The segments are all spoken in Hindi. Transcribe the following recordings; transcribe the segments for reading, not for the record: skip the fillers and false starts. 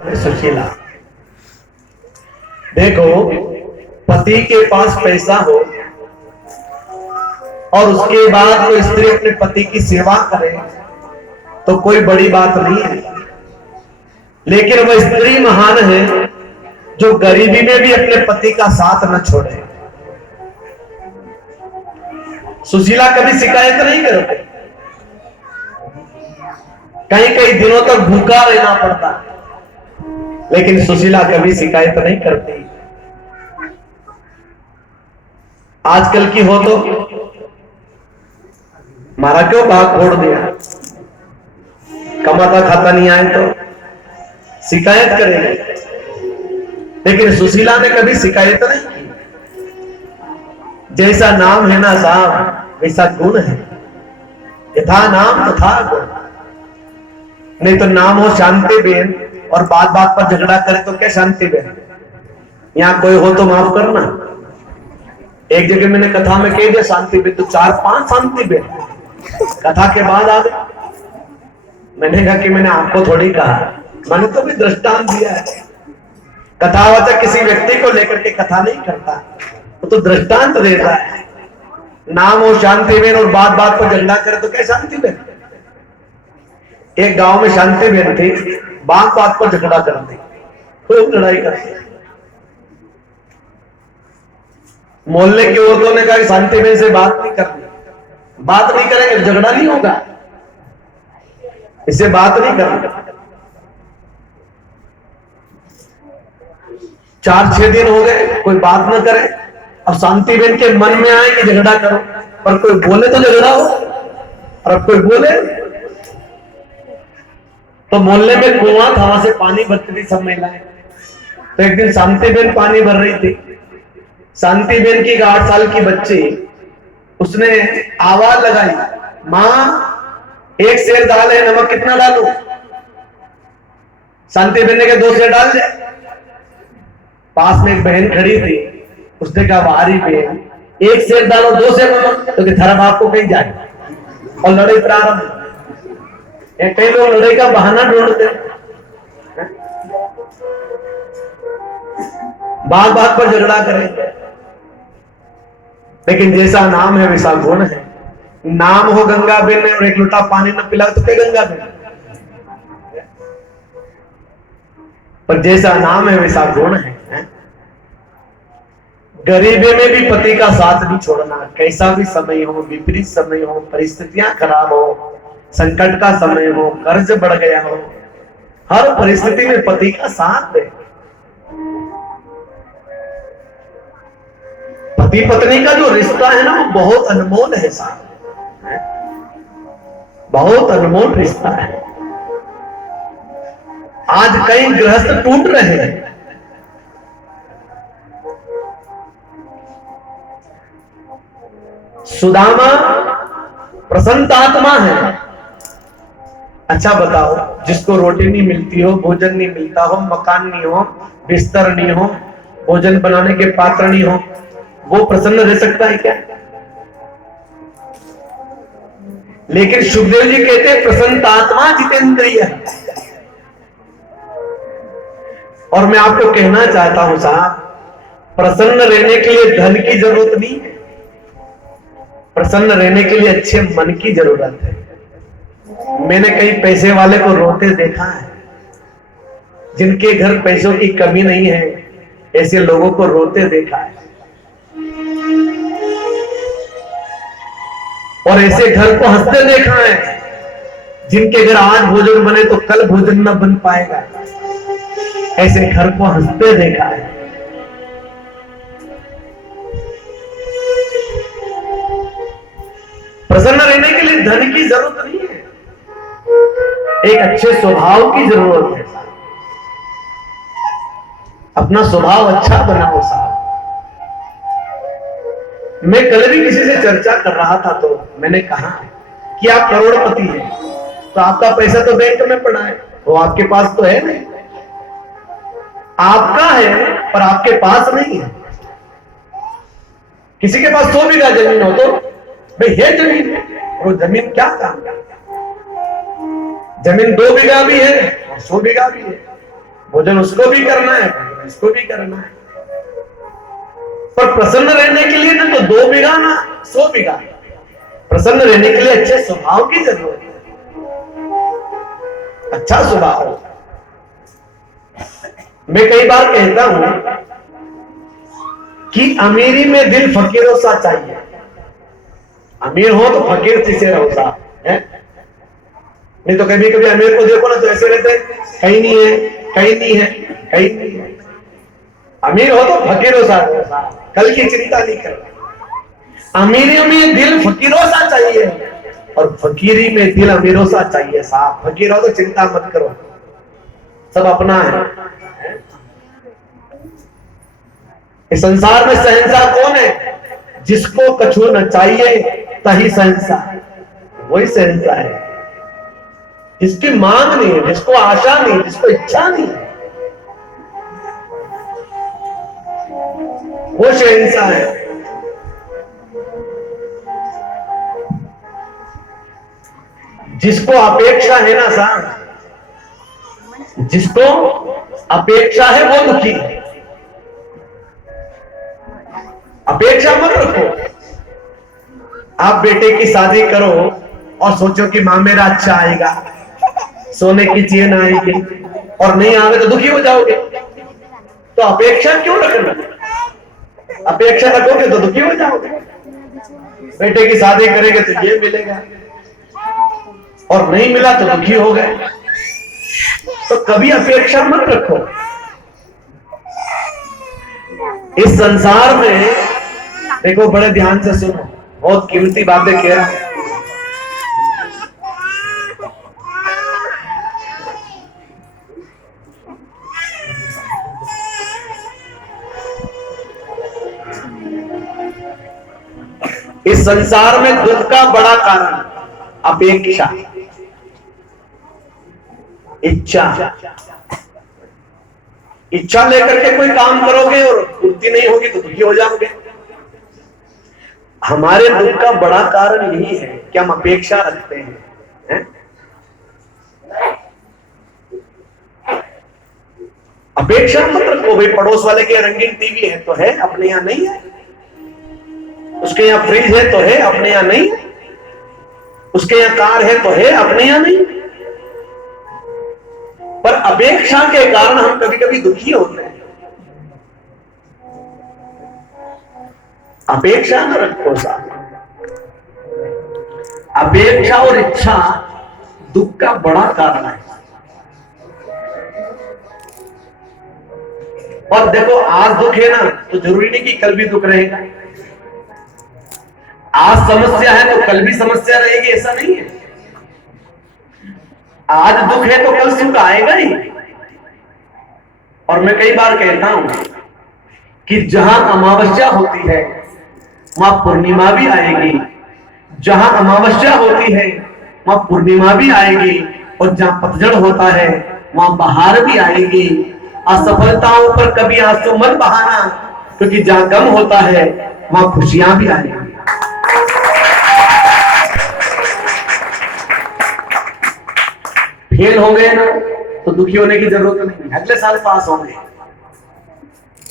सुशीला। देखो, पति के पास पैसा हो और उसके बाद कोई स्त्री अपने पति की सेवा करे तो कोई बड़ी बात नहीं है, लेकिन वह स्त्री महान है जो गरीबी में भी अपने पति का साथ न छोड़े। सुशीला कभी शिकायत नहीं करते, कहीं कहीं दिनों तक भूखा रहना पड़ता, लेकिन सुशीला कभी शिकायत नहीं करती। आजकल की हो तो मारा क्यों भाग फोड़ दिया, कमाता खाता नहीं आए तो शिकायत करेंगे, लेकिन सुशीला ने कभी शिकायत नहीं की। जैसा नाम है ना साहब वैसा गुण है, यथा नाम तथा गुण। नहीं तो नाम हो शांति बेन और बात बात पर झगड़ा करे तो क्या शांति बेन। यहां कोई हो तो माफ करना। एक जगह मैंने कथा में कह दिया शांति बेन, तो 4-5 शांति बेन कथा के बाद आ गए। मैंने कहा कि मैंने आपको थोड़ी कहा, मैंने तो भी दृष्टांत दिया है। कथावाचक किसी व्यक्ति को लेकर के कथा नहीं करता, वो तो दृष्टांत देता है। नाम हो शांति बेन और बात बात पर झगड़ा करे तो क्या शांति बेन। एक गांव में शांति बेन थी, बात बात पर झगड़ा करती, खूब लड़ाई करती। मोहल्ले की औरतों ने कहा कि शांति बेन से बात नहीं करनी, बात नहीं करेंगे झगड़ा नहीं होगा, इससे बात नहीं करनी। 4-6 दिन हो गए कोई बात न करे। अब शांति बेन के मन में आए कि झगड़ा करो, पर कोई बोले तो झगड़ा हो, और अब कोई बोले तो मोहल्ले में कुआं था, वहां से पानी भरती थी सब महिलाएं। तो एक दिन शांति बेन पानी भर रही थी। शांति बेन की 8 साल की बच्ची, उसने आवाज लगाई, माँ 1 सेर दाल है, नमक कितना डालूं? शांति बेन ने कहा 2 सेर डाल दे। पास में एक बहन खड़ी थी, उसने कहा वारी बहन 1 सेर डालो 2 सेर नमक, तो धर्म आपको कहीं जाए। और लड़ाई प्रारंभ। कई लोग लड़ाई का बहाना ढूंढते, बात बात पर झगड़ा करेंगे, लेकिन जैसा नाम है वैसा गुण है। नाम हो गंगा बेन और एक लोटा पानी न पिला तो क्या गंगा बेन, पर जैसा नाम है वैसा गुण है। गरीबी में भी पति का साथ नहीं छोड़ना, कैसा भी समय हो, विपरीत समय हो, परिस्थितियां खराब हो, संकट का समय हो, कर्ज बढ़ गया हो, हर परिस्थिति में पति का साथ दे। पति पत्नी का जो रिश्ता है ना वो बहुत अनमोल है साहब, बहुत अनमोल रिश्ता है। आज कई गृहस्थ टूट रहे हैं। सुदामा प्रसन्नात्मा है। अच्छा बताओ, जिसको रोटी नहीं मिलती हो, भोजन नहीं मिलता हो, मकान नहीं हो, बिस्तर नहीं हो, भोजन बनाने के पात्र नहीं हो, वो प्रसन्न रह सकता है क्या? लेकिन सुखदेव जी कहते हैं प्रसन्नात्मा जितेंद्रिय। और मैं आपको कहना चाहता हूं साहब, प्रसन्न रहने के लिए धन की जरूरत नहीं है, प्रसन्न रहने के लिए अच्छे मन की जरूरत है। मैंने कई पैसे वाले को रोते देखा है, जिनके घर पैसों की कमी नहीं है, ऐसे लोगों को रोते देखा है। और ऐसे घर को हंसते देखा है, जिनके घर आज भोजन बने तो कल भोजन न बन पाएगा, ऐसे घर को हंसते देखा है। प्रसन्न रहने के लिए धन की जरूरत नहीं है, एक अच्छे स्वभाव की जरूरत है। अपना स्वभाव अच्छा बनाओ साहब। मैं कल भी किसी से चर्चा कर रहा था, तो मैंने कहा कि आप करोड़पति हैं, तो आपका पैसा तो बैंक में पड़ा है, वो आपके पास तो है नहीं। आपका है पर आपके पास नहीं है। किसी के पास 100 बीघा जमीन हो तो भाई है जमीन, वो जमीन क्या काम? जमीन 2 बीघा भी है और 100 बीघा भी है, भोजन उसको भी करना है, इसको भी करना है। पर प्रसन्न रहने के लिए ना तो 2 बीघा ना 100 बीघा, प्रसन्न रहने के लिए अच्छे स्वभाव की जरूरत है, अच्छा स्वभाव। मैं कई बार कहता हूं कि अमीरी में दिल फकीरों सा चाहिए। अमीर हो तो फकीर से रहो साहब, है? नहीं तो कभी कभी अमीर को देखो ना तो ऐसे रहते हैं, कहीं नहीं है, कहीं नहीं है, कहीं नहीं है। अमीर हो तो फकीरों सा रहो साहब, कल की चिंता नहीं करना। अमीरी में दिल फकीरों सा चाहिए और फकीरी में दिल अमीरों सा चाहिए साहब। फकीर हो तो चिंता मत करो, सब अपना है। इस संसार में शहंशाह कौन है? जिसको कछु न चाहिए तही शहंशाह, वही शहंशाह है। जिसकी मांग नहीं है, जिसको आशा नहीं, जिसको इच्छा नहीं, वो शहंशाह है। जिसको अपेक्षा है ना साहब, जिसको अपेक्षा है वो दुखी है। अपेक्षा मत रखो। आप बेटे की शादी करो और सोचो कि मां मेरा अच्छा आएगा, सोने की चेन आएगी, और नहीं आवे तो दुखी हो जाओगे। तो अपेक्षा क्यों रखना? अपेक्षा रखोगे तो दुखी हो जाओगे। बेटे की शादी करेंगे तो ये मिलेगा और नहीं मिला तो दुखी हो गए। तो कभी अपेक्षा मत रखो। इस संसार में देखो, बड़े ध्यान से सुनो, बहुत कीमती बातें कह रहा हूं। इस संसार में दुख का बड़ा कारण अपेक्षा, इच्छा। इच्छा लेकर के कोई काम करोगे और पूर्ति नहीं होगी तो दुखी हो जाओगे। हमारे दुख का बड़ा कारण यही है कि हम अपेक्षा रखते हैं, अपेक्षा मत रखो। भाई पड़ोस वाले के रंगीन टीवी है तो है, अपने यहां नहीं है। उसके यहां फ्रिज है तो है, अपने यहां नहीं। उसके यहां कार है तो है, अपने यहां नहीं। पर अपेक्षा के कारण हम कभी कभी दुखी होते हैं। अपेक्षा न रखो साहब। अपेक्षा और इच्छा दुख का बड़ा कारण है। और देखो, आज दुख है ना तो जरूरी नहीं कि कल भी दुख रहेगा। आज समस्या है तो कल भी समस्या रहेगी, ऐसा नहीं है। आज दुख है तो कल सुख आएगा ही। और मैं कई बार कहता हूं कि जहां अमावस्या होती है वहां पूर्णिमा भी आएगी, जहां अमावस्या होती है वहां पूर्णिमा भी आएगी, और जहां पतझड़ होता है वहां बहार भी आएगी। असफलताओं पर कभी आंसू मत बहाना, क्योंकि जहां गम होता है वहां खुशियां भी आएंगी। फेल हो गए ना तो दुखी होने की जरूरत नहीं, अगले साल पास होंगे।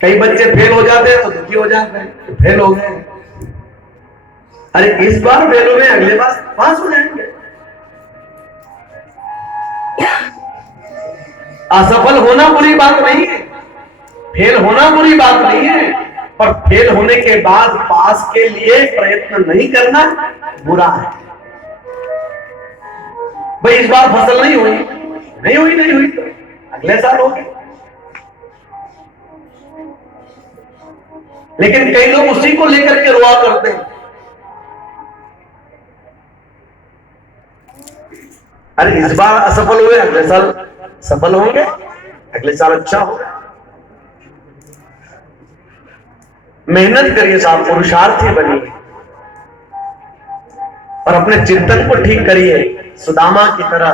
कई बच्चे फेल हो जाते हैं तो दुखी हो जाते हैं, तो फेल हो गए, अरे इस बार फेल हो गए, अगले बार पास हो जाएंगे। असफल होना बुरी बात नहीं है, फेल होना बुरी बात नहीं है, पर फेल होने के बाद पास के लिए प्रयत्न नहीं करना बुरा है। भाई इस बार फसल नहीं हुई, नहीं हुई, नहीं हुई, अगले साल होगी। लेकिन कई लोग उसी को लेकर के रुआ करते हैं, अरे इस बार असफल हुए, अगले साल सफल होंगे, अगले साल अच्छा होगा। मेहनत करिए साहब, पुरुषार्थी बनिए और अपने चिंतन को ठीक करिए। सुदामा की तरह,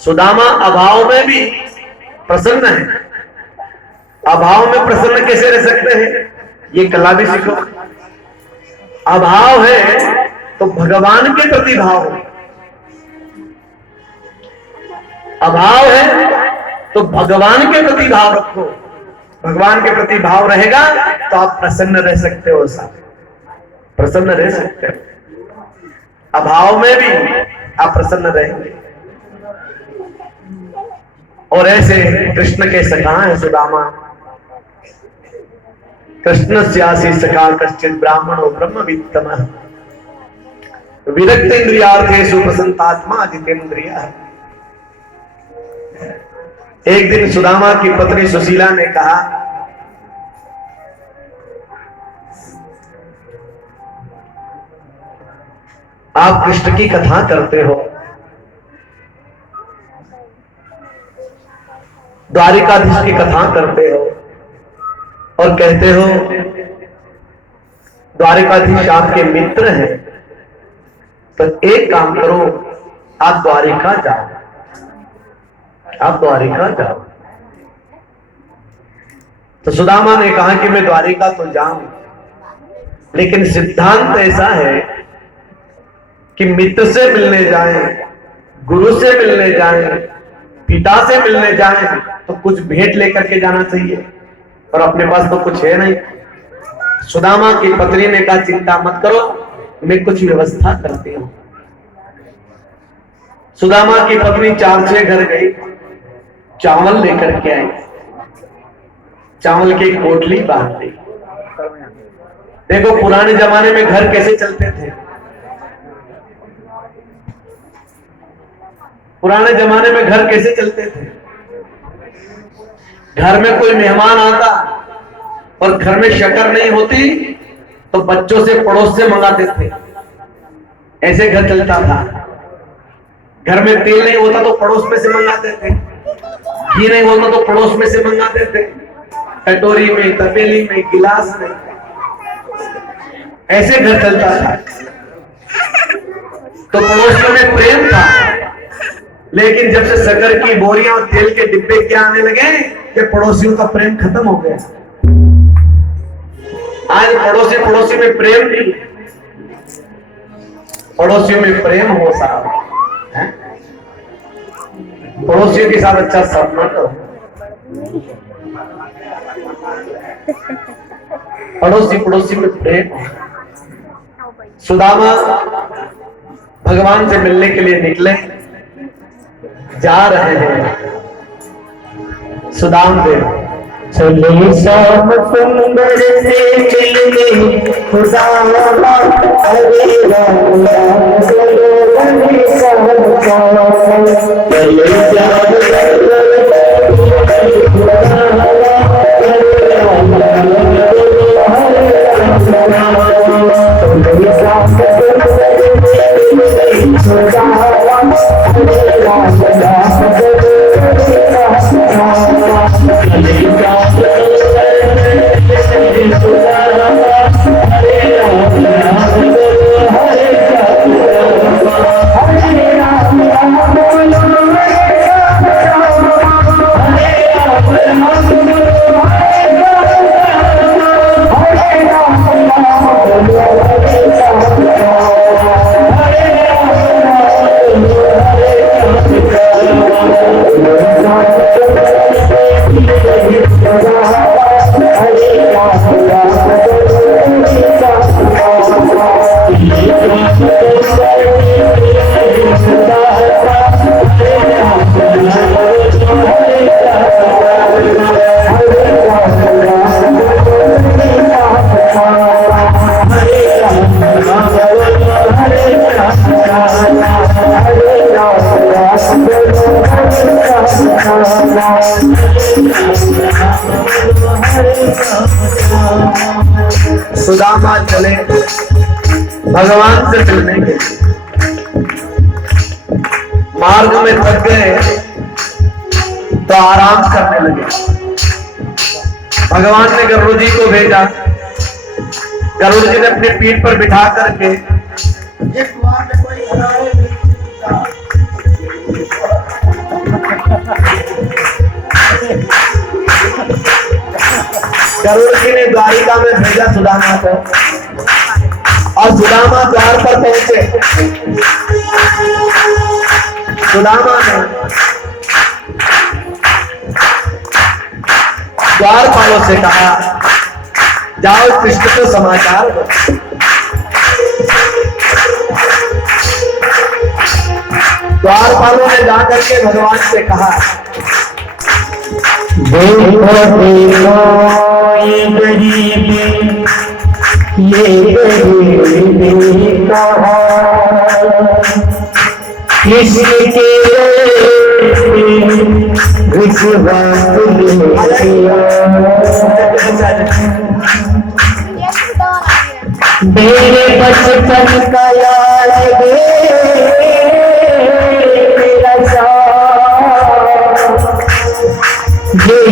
सुदामा अभाव में भी प्रसन्न है। अभाव में प्रसन्न कैसे रह सकते हैं, ये कला भी सीखो। अभाव है तो भगवान के प्रति भाव हो। अभाव है तो भगवान के प्रति भाव रखो। भगवान के प्रति भाव रहेगा तो आप प्रसन्न रह सकते हो, साहब प्रसन्न रह सकते हो। अभाव में भी आप प्रसन्न रहेंगे। और ऐसे कृष्ण के सखा है सुदामा। कृष्ण स्यासी सखा कश्चित ब्राह्मणो ब्रह्मवित्तम विरक्त इंद्रियार्थेषु प्रसन्नात्मा जितेंद्रिय। एक दिन सुदामा की पत्नी सुशीला ने कहा, आप कृष्ण की कथा करते हो, द्वारिकाधीश की कथा करते हो और कहते हो द्वारिकाधीश आपके मित्र हैं, तो एक काम करो, आप द्वारिका जाओ, आप द्वारिका जाओ। तो सुदामा ने कहा कि मैं द्वारिका तो जाऊं, लेकिन सिद्धांत ऐसा है कि मित्र से मिलने जाएं, गुरु से मिलने जाएं, पिता से मिलने जाएं तो कुछ भेंट लेकर के जाना चाहिए, और अपने पास तो कुछ है नहीं। सुदामा की पत्नी ने कहा चिंता मत करो, मैं कुछ व्यवस्था करती हूं। सुदामा की पत्नी 4-6 घर गई, चावल लेकर के आई, चावल की पोटली बांध दी। देखो पुराने जमाने में घर कैसे चलते थे। पुराने जमाने में घर कैसे चलते थे। घर में कोई मेहमान आता और घर में शक्कर नहीं होती तो बच्चों से पड़ोस से मंगाते थे, ऐसे घर चलता था। घर में तेल नहीं होता तो पड़ोस में से मंगाते थे, घी नहीं होता तो पड़ोस में से मंगाते थे, कटोरी में, तपेली में, गिलास में, ऐसे घर चलता था। तो पड़ोसियों में प्रेम था। लेकिन जब से शक्कर की बोरियां और तेल के डिब्बे क्या आने लगे कि पड़ोसियों का प्रेम खत्म हो गया। आज पड़ोसी पड़ोसी में प्रेम नहीं, पड़ोसियों में प्रेम हो साहब। पड़ोसियों के साथ अच्छा संबंध हो, पड़ोसी पड़ोसी में प्रेम हो। सुदामा भगवान से मिलने के लिए निकले, जा रहे हैं। सुदाम देव चले श्याम सुंदर से मिलने खुदा हरे राम राम चलो हरे श्याम चले श्याम सुदामा चले भगवान से मिलने के लिए। मार्ग में थक गए तो आराम करने लगे। भगवान ने गरुड़ जी को भेजा। गरुड़ जी ने अपनी पीठ पर बिठा करके गरुड़ जी ने द्वारिका में भेजा सुदामा को, और सुदामा द्वार पर पहुंचे। सुदामा ने द्वारपालों से कहा जाओ कृष्ण को समाचार दो। द्वारपालों ने जाकर के भगवान से कहा देखो देखो ये गरीबी कहा किसके विश्वास मेरे बचपन का यार मेरा ये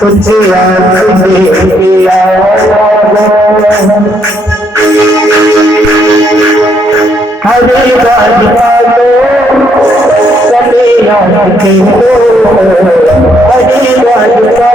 कुछ हरे राधिका लो हरे राधिका लो हरे राधिका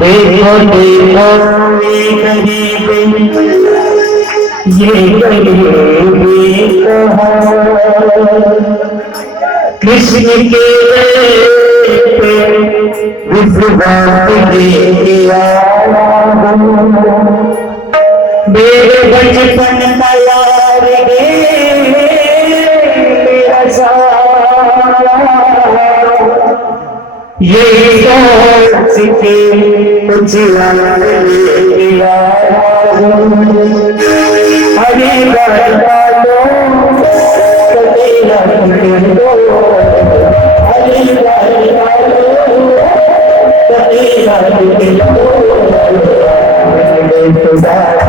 देखो देखो ये गरीबी कहा कृष्ण के विश्वास मेरे बचपन का यार मेरा सारा ये सोच के कुछ हरे राधिका लो हरे राधिका लो हरे राधिका लो